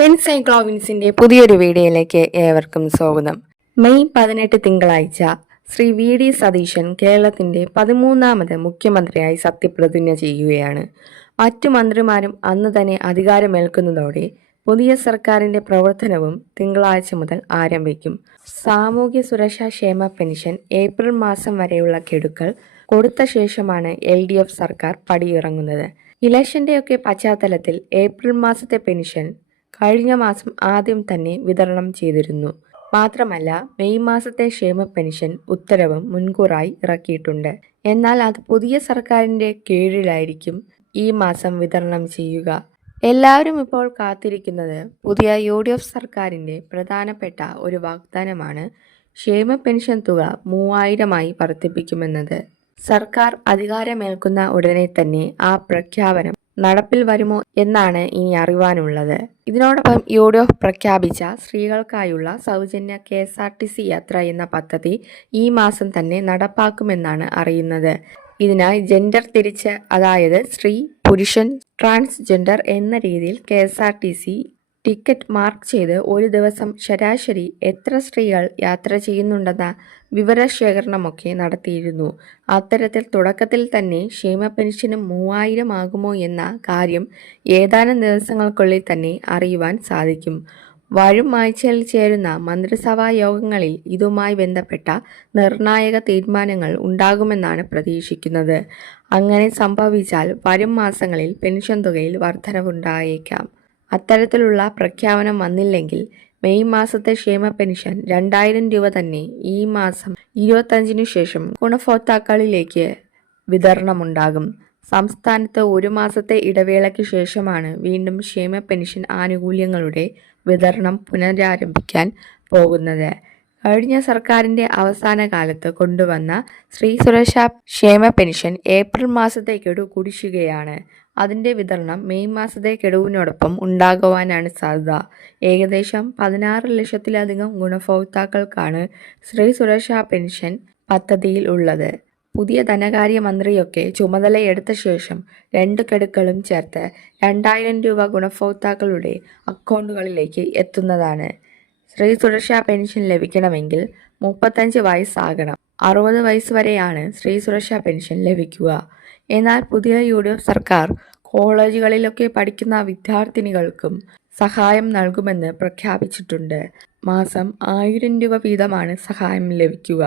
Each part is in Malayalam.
എൻസൈക്ലോവിൻസിന്റെ പുതിയൊരു വീഡിയോയിലേക്ക് ഏവർക്കും സ്വാഗതം. മെയ് 18 തിങ്കളാഴ്ച ശ്രീ വി ഡി സതീശൻ കേരളത്തിന്റെ 13ാമത് മുഖ്യമന്ത്രിയായി സത്യപ്രതിജ്ഞ ചെയ്യുകയാണ്. മറ്റു മന്ത്രിമാരും അന്ന് തന്നെ അധികാരമേൽക്കുന്നതോടെ പുതിയ സർക്കാരിന്റെ പ്രവർത്തനവും തിങ്കളാഴ്ച മുതൽ ആരംഭിക്കും. സാമൂഹ്യ സുരക്ഷാ ക്ഷേമ പെൻഷൻ ഏപ്രിൽ മാസം വരെയുള്ള ഗഡുക്കൾ കൊടുത്ത ശേഷമാണ് LDF സർക്കാർ പടിയിറങ്ങുന്നത്. ഇലക്ഷന്റെയൊക്കെ പശ്ചാത്തലത്തിൽ ഏപ്രിൽ മാസത്തെ പെൻഷൻ കഴിഞ്ഞ മാസം ആദ്യം തന്നെ വിതരണം ചെയ്തിരുന്നു. മാത്രമല്ല മെയ് മാസത്തെ ക്ഷേമ പെൻഷൻ ഉത്തരവും മുൻകൂറായി ഇറക്കിയിട്ടുണ്ട്. എന്നാൽ അത് പുതിയ സർക്കാരിന്റെ കീഴിലായിരിക്കും ഈ മാസം വിതരണം ചെയ്യുക. എല്ലാവരും ഇപ്പോൾ കാത്തിരിക്കുന്നത് പുതിയ UDF സർക്കാരിന്റെ പ്രധാനപ്പെട്ട ഒരു വാഗ്ദാനമാണ് ക്ഷേമ പെൻഷൻ തുക 3000-ആയി വർദ്ധിപ്പിക്കുമെന്നത്. സർക്കാർ അധികാരമേൽക്കുന്ന ഉടനെ തന്നെ ആ പ്രഖ്യാപനം നടപ്പിൽ വരുമോ എന്നാണ് ഇനി അറിയാനുള്ളത്. ഇതിനോടൊപ്പം UDF പ്രഖ്യാപിച്ച സ്ത്രീകൾക്കായുള്ള സൗജന്യ KSRTC യാത്ര എന്ന പദ്ധതി ഈ മാസം തന്നെ നടപ്പാക്കുമെന്നാണ് അറിയുന്നത്. ഇതിനായി ജെൻഡർ തിരിച്ച്, അതായത് സ്ത്രീ, പുരുഷൻ, ട്രാൻസ്ജെൻഡർ എന്ന രീതിയിൽ KSRTC ടിക്കറ്റ് മാർക്ക് ചെയ്ത് ഒരു ദിവസം ശരാശരി എത്ര സ്ത്രീകൾ യാത്ര ചെയ്യുന്നുണ്ടെന്ന വിവരശേഖരണമൊക്കെ നടത്തിയിരുന്നു. അത്തരത്തിൽ തുടക്കത്തിൽ തന്നെ ക്ഷേമ പെൻഷന് 3000 ആകുമോ എന്ന കാര്യം ഏതാനും ദിവസങ്ങൾക്കുള്ളിൽ തന്നെ അറിയുവാൻ സാധിക്കും. വരും ആഴ്ചയിൽ ചേരുന്ന മന്ത്രിസഭാ യോഗങ്ങളിൽ ഇതുമായി ബന്ധപ്പെട്ട നിർണായക തീരുമാനങ്ങൾ ഉണ്ടാകുമെന്നാണ് പ്രതീക്ഷിക്കുന്നത്. അങ്ങനെ സംഭവിച്ചാൽ വരും മാസങ്ങളിൽ പെൻഷൻ തുകയിൽ വർധനവുണ്ടായേക്കാം. അത്തരത്തിലുള്ള പ്രഖ്യാപനം വന്നില്ലെങ്കിൽ മെയ് മാസത്തെ ക്ഷേമ പെൻഷൻ 2000 രൂപ തന്നെ ഈ മാസം 25-നു ശേഷം ഗുണഭോക്താക്കളിലേക്ക് വിതരണമുണ്ടാകും. സംസ്ഥാനത്ത് ഒരു മാസത്തെ ഇടവേളയ്ക്ക് ശേഷമാണ് വീണ്ടും ക്ഷേമ പെൻഷൻ ആനുകൂല്യങ്ങളുടെ വിതരണം പുനരാരംഭിക്കാൻ പോകുന്നത്. കഴിഞ്ഞ സർക്കാരിന്റെ അവസാന കാലത്ത് കൊണ്ടുവന്ന സ്ത്രീ സുരക്ഷാ ക്ഷേമ പെൻഷൻ ഏപ്രിൽ മാസത്തെ ഗഡു കുടിശ്ശികയാണ്. അതിന്റെ വിതരണം മെയ് മാസത്തെ ഗഡുവിനോടൊപ്പം ഉണ്ടാകുവാനാണ് സാധ്യത. ഏകദേശം 16 ലക്ഷത്തിലധികം ഗുണഭോക്താക്കൾക്കാണ് സ്ത്രീ സുരക്ഷാ പെൻഷൻ പദ്ധതിയിൽ ഉള്ളത്. പുതിയ ധനകാര്യ മന്ത്രിയൊക്കെ ചുമതലയെടുത്ത ശേഷം 2 ഗഡുക്കളും ചേർത്ത് 2000 രൂപ ഗുണഭോക്താക്കളുടെ അക്കൗണ്ടുകളിലേക്ക് എത്തുന്നതാണ്. സ്ത്രീ സുരക്ഷാ പെൻഷൻ ലഭിക്കണമെങ്കിൽ 35 വയസ്സാകണം. 60 വയസ്സ് വരെയാണ് സ്ത്രീ സുരക്ഷാ പെൻഷൻ ലഭിക്കുക. എന്നാൽ പുതിയ UDF സർക്കാർ കോളേജുകളിലൊക്കെ പഠിക്കുന്ന വിദ്യാർത്ഥിനികൾക്കും സഹായം നൽകുമെന്ന് പ്രഖ്യാപിച്ചിട്ടുണ്ട്. മാസം 1000 രൂപ വീതമാണ് സഹായം ലഭിക്കുക.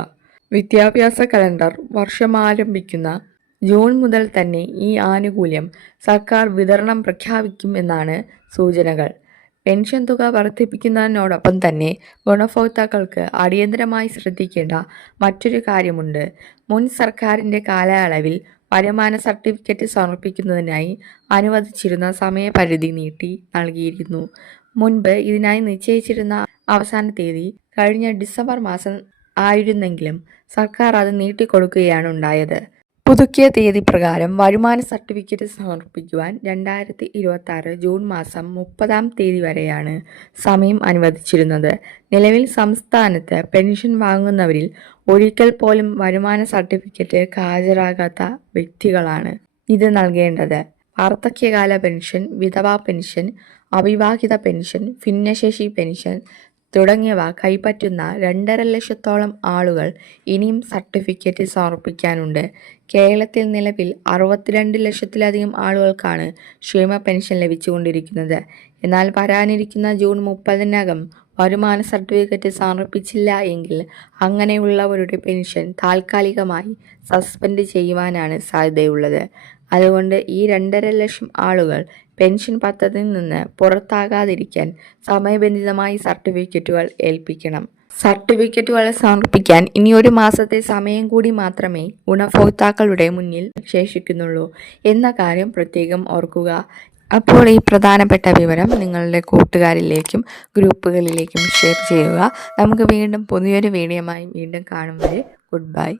വിദ്യാഭ്യാസ കലണ്ടർ വർഷമാരംഭിക്കുന്ന ജൂൺ മുതൽ തന്നെ ഈ ആനുകൂല്യം സർക്കാർ വിതരണം പ്രഖ്യാപിക്കും എന്നാണ് സൂചനകൾ. പെൻഷൻ തുക വർദ്ധിപ്പിക്കുന്നതിനോടൊപ്പം തന്നെ ഗുണഭോക്താക്കൾക്ക് അടിയന്തരമായി ശ്രദ്ധിക്കേണ്ട മറ്റൊരു കാര്യമുണ്ട്. മുൻ സർക്കാരിന്റെ കാലയളവിൽ വരുമാന സർട്ടിഫിക്കറ്റ് സമർപ്പിക്കുന്നതിനായി അനുവദിച്ചിരുന്ന സമയപരിധി നീട്ടി നൽകിയിരുന്നു. മുൻപ് ഇതിനായി നിശ്ചയിച്ചിരുന്ന അവസാന തീയതി കഴിഞ്ഞ ഡിസംബർ മാസം ആയിരുന്നെങ്കിലും സർക്കാർ അത് നീട്ടിക്കൊടുക്കുകയാണ് ഉണ്ടായത്. പുതുക്കിയ തീയതി പ്രകാരം വരുമാന സർട്ടിഫിക്കറ്റ് സമർപ്പിക്കുവാൻ 2026 ജൂൺ മാസം 30-ാം തീയതി വരെയാണ് സമയം അനുവദിച്ചിരുന്നത്. നിലവിൽ സംസ്ഥാനത്ത് പെൻഷൻ വാങ്ങുന്നവരിൽ ഒരിക്കൽ പോലും വരുമാന സർട്ടിഫിക്കറ്റ് ഹാജരാകാത്ത വ്യക്തികളാണ് ഇത് നൽകേണ്ടത്. വാർദ്ധക്യകാല പെൻഷൻ, വിധവാ പെൻഷൻ, അവിവാഹിത പെൻഷൻ, ഭിന്നശേഷി പെൻഷൻ തുടങ്ങിയവ കൈപ്പറ്റുന്ന 2.5 ലക്ഷത്തോളം ആളുകൾ ഇനിയും സർട്ടിഫിക്കറ്റ് സമർപ്പിക്കാനുണ്ട്. കേരളത്തിൽ നിലവിൽ 62 ലക്ഷത്തിലധികം ആളുകൾക്കാണ് ക്ഷേമ പെൻഷൻ ലഭിച്ചുകൊണ്ടിരിക്കുന്നത്. എന്നാൽ വരാനിരിക്കുന്ന ജൂൺ 30-നകം വരുമാന സർട്ടിഫിക്കറ്റ് സമർപ്പിച്ചില്ല എങ്കിൽ അങ്ങനെയുള്ളവരുടെ പെൻഷൻ താൽക്കാലികമായി സസ്പെൻഡ് ചെയ്യുവാനാണ് സാധ്യതയുള്ളത്. അതുകൊണ്ട് ഈ 2.5 ലക്ഷം ആളുകൾ പെൻഷൻ പദ്ധതിയിൽ നിന്ന് പുറത്താകാതിരിക്കാൻ സമയബന്ധിതമായി സർട്ടിഫിക്കറ്റുകൾ ഏൽപ്പിക്കണം. സർട്ടിഫിക്കറ്റുകൾ സമർപ്പിക്കാൻ ഇനി ഒരു മാസത്തെ സമയം കൂടി മാത്രമേ ഗുണഭോക്താക്കളുടെ മുന്നിൽ ശേഷിക്കുന്നുള്ളൂ എന്ന കാര്യം പ്രത്യേകം ഓർക്കുക. അപ്പോൾ ഈ പ്രധാനപ്പെട്ട വിവരം നിങ്ങളുടെ കൂട്ടുകാരിലേക്കും ഗ്രൂപ്പുകളിലേക്കും ഷെയർ ചെയ്യുക. നമുക്ക് വീണ്ടും പുതിയൊരു വീഡിയോയുമായി വീണ്ടും കാണും വരെ ഗുഡ് ബൈ.